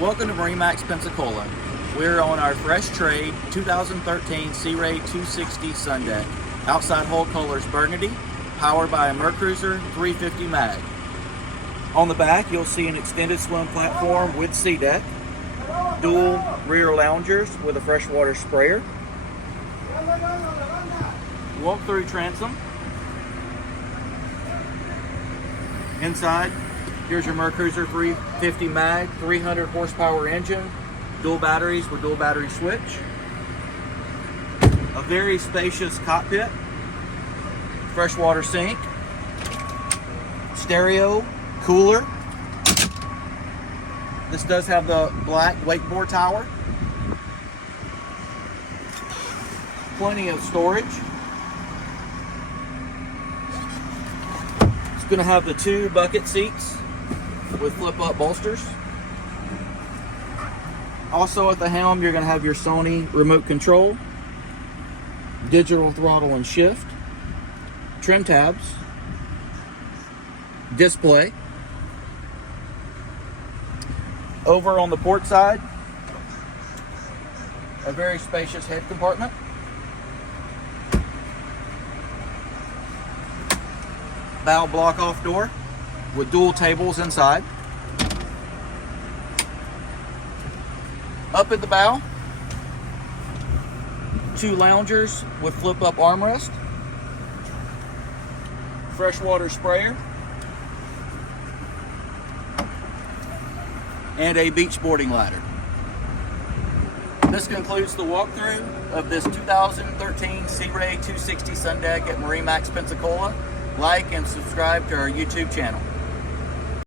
Welcome to MarineMax Pensacola. We're on our fresh trade 2013 Sea Ray 260 Sundeck. Outside hull colors burgundy, powered by a Mercruiser 350 mag. On the back, you'll see an extended swim platform with sea deck, dual rear loungers with a freshwater sprayer, walk-through transom. Inside, here's your Mercruiser 350 mag, 300 horsepower engine, dual batteries with dual battery switch, a very spacious cockpit, freshwater sink, stereo, cooler. This does have the black wakeboard tower, plenty of storage. It's going to have the 2 bucket seats with flip-up bolsters. Also at the helm, you're going to have your Sony remote control, digital throttle and shift, trim tabs, display. Over on the port side, a very spacious head compartment. Bow block-off door with dual tables inside. Up at the bow, 2 loungers with flip-up armrest, freshwater sprayer, and a beach boarding ladder. This concludes the walkthrough of this 2013 Sea Ray 260 Sundeck at MarineMax Pensacola. Like and subscribe to our YouTube channel.